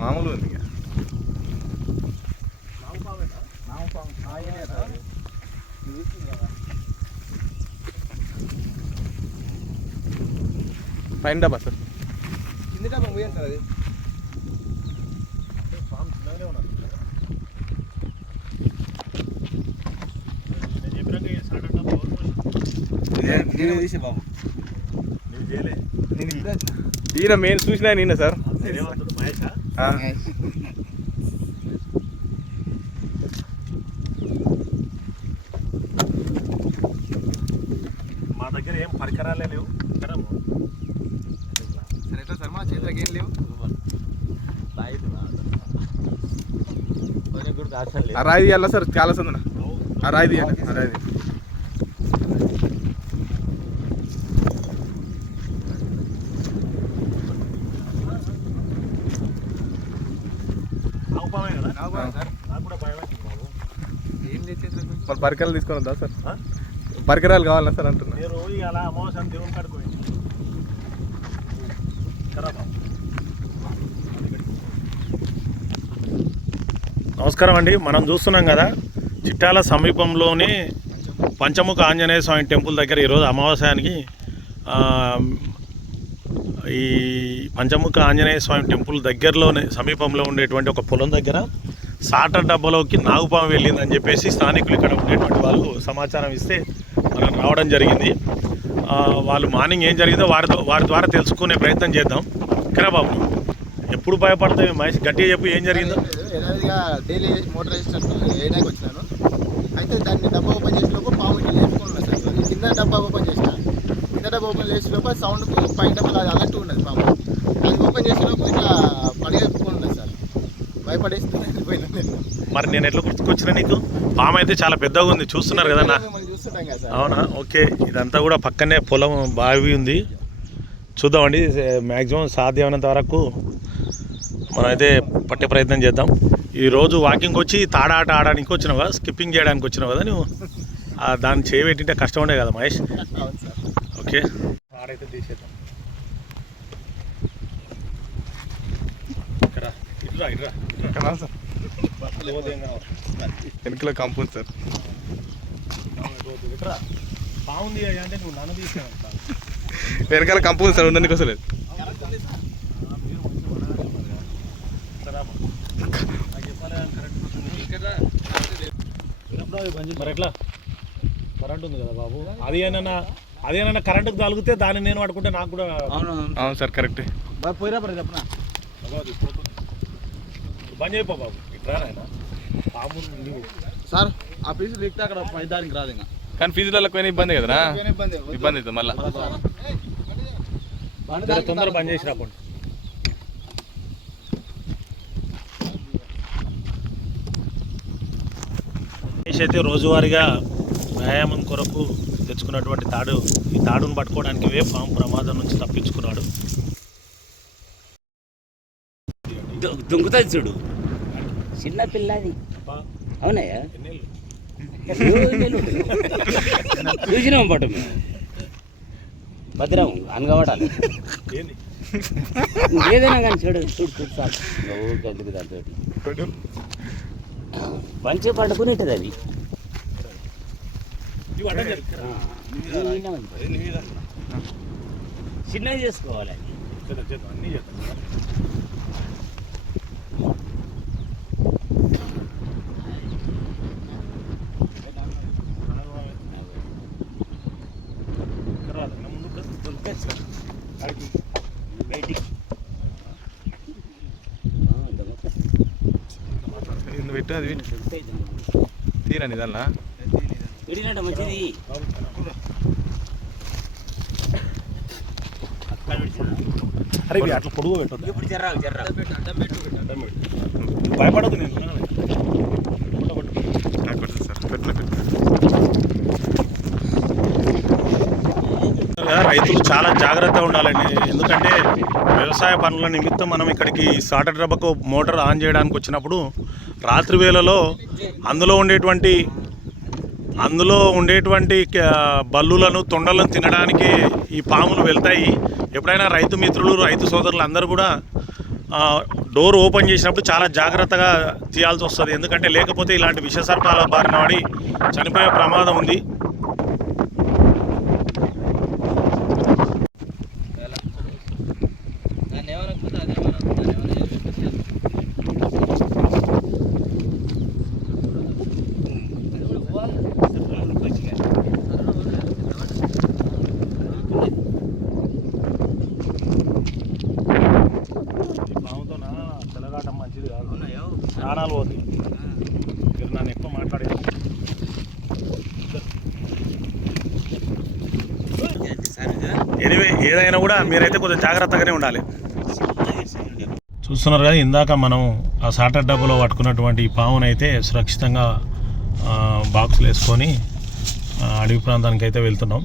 మామూలు ఉంది పైన డబ్బా సార్ కింద డబ్బా పోయాను సార్ అది తీసే బాబు ఈయన మెయిన్ చూసినా నిన్న సార్ మా దగ్గర ఏం పరికరాలే లేవు సరే ఎట్లా సార్ మా చేతులకు ఏం లేవు ఆ రాయి తీయాలా సార్ చాలా సందన ఆ రాయి తీయాలి ఆ రాయి మరి పరికరాలు తీసుకొని వద్దా సార్ పరికరాలు కావాలా సార్ అంటున్నా నమస్కారం అండి. మనం చూస్తున్నాం కదా చిట్టాల సమీపంలోని పంచముఖ ఆంజనేయ స్వామి టెంపుల్ దగ్గర ఈరోజు అమావాస్యానికి ఈ పంచముఖ ఆంజనేయ స్వామి టెంపుల్ దగ్గరలోనే సమీపంలో ఉండేటువంటి ఒక పొలం దగ్గర సాటర్ డబ్బాలోకి నాగుపాము వెళ్ళిందని చెప్పేసి స్థానికులు ఇక్కడ ఉండేటువంటి వాళ్ళు సమాచారం ఇస్తే మనం రావడం జరిగింది. వాళ్ళు మార్నింగ్ ఏం జరిగిందో వారి ద్వారా తెలుసుకునే ప్రయత్నం చేద్దాం. ఇక్కడ బాబు ఎప్పుడు భయపడతాయి మహేష్ గట్టిగా చెప్పు ఏం జరిగిందో. డైలీ మోటార్ వేయడానికి వచ్చినాను. అయితే దాన్ని డబ్బా ఓపెన్ చేసేలోపు పాము ఇట్లా లేపుకున్నాను సార్. కింద డబ్బా ఓపెన్ చేసిన కింద డబ్బా ఓపెన్ చేసేలోపు సౌండ్కు పైన డబ్బా అలర్ట్ ఉన్నది పాము. అది ఓపెన్ చేసేలోపు ఇట్లా పడేసుకున్నది సార్. భయపడేసి వెళ్ళిపోయినా నేను. మరి నేను ఎట్లా గుర్తుకొచ్చినా నీకు? పాము అయితే చాలా పెద్దగా ఉంది, చూస్తున్నారు కదా నా. చూస్తుంటాం కదా సార్. అవునా, ఓకే. ఇదంతా కూడా పక్కనే పొలం బావి ఉంది. చూద్దామండి, మ్యాక్సిమం సాధ్యమైనంత వరకు మనమైతే పట్టే ప్రయత్నం చేద్దాం. ఈరోజు వాకింగ్కి వచ్చి తాడాట ఆడడానికి వచ్చినావు కదా, స్కిప్పింగ్ చేయడానికి వచ్చినావు కదా నువ్వు. దాన్ని చేయబెట్టింటే కష్టం ఉండే కదా మహేష్. ఓకే, ఆడైతే తీసేద్దాం. వెనకలో కంపౌండ్ సార్ బాగుంది అంటే నువ్వు నన్ను తీసావు. వెనకాల కంపౌండ్ సార్ ఉండడానికి వస్తలేదు. మరి ఎట్లా కరెంట్ ఉంది కదా బాబు, అదేనన్నా కరెంటుకు తగిలితే దాన్ని నేను పట్టుకుంటే నాకు కూడా. అవును సార్ కరెక్ట్. పోయిరా పరి చెప్పనా బంద్ చేయపో బాబు. ఇట్లా పాము సార్ ఆ పీసులు దిగితే అక్కడ పైదానికి రాదు ఇంకా. కానీ ఫీజులలో పోయిన ఇబ్బంది కదనా, ఇబ్బంది అవుతుంది మళ్ళీ. తొందర బంద్ చేసి రాకుండా. అయితే రోజువారీగా వ్యాయామం కొరకు తెచ్చుకున్నటువంటి ఈ తాడును పట్టుకోవడానికి పాము ప్రమాదం నుంచి తప్పించుకున్నాడు. దుంకుతుంది చూడు, చిన్న పిల్లది. అవునయ్యా, చూసినాం పట్టు భద్రం అనగబడాలి. ఏదైనా కానీ చూడు చూడు సార్, ఎందుకు దాంతో మంచిగా పట్టుకునేది అది. చిన్నది చేసుకోవాలి. అన్నీ చేస్తాం. పెట్టు అది తీరండి దానిలా మంచిది. అరే అట్లా పొడుగు పెట్టు. ఇప్పుడు భయపడదు. నేను రైతులు చాలా జాగ్రత్తగా ఉండాలండి. ఎందుకంటే వ్యవసాయ పనుల నిమిత్తం మనం ఇక్కడికి సాటర్ డబ్బాకు మోటార్ ఆన్ చేయడానికి వచ్చినప్పుడు రాత్రి వేళలో అందులో ఉండేటువంటి అందులో ఉండేటువంటి బల్లులను తొండలను తినడానికి ఈ పాములు వెళ్తాయి. ఎప్పుడైనా రైతు మిత్రులు రైతు సోదరులు అందరూ కూడా డోర్ ఓపెన్ చేసినప్పుడు చాలా జాగ్రత్తగా తీయాల్సి వస్తుంది. ఎందుకంటే లేకపోతే ఇలాంటి విషసర్పాల బారిన పడి చనిపోయే ప్రమాదం ఉంది. మంచిది కాదు, ప్రాణాలు పోతాయి. మీరు నన్ను ఎక్కువ మాట్లాడేది. ఎనివే ఏదైనా కూడా మీరైతే కొంచెం జాగ్రత్తగానే ఉండాలి. చూస్తున్నారు కదా, ఇందాక మనం ఆ సాటర్ డబ్బాలో పట్టుకున్నటువంటి ఈ పామునైతే సురక్షితంగా బాక్సులు వేసుకొని అడవి ప్రాంతానికి అయితే వెళ్తున్నాం.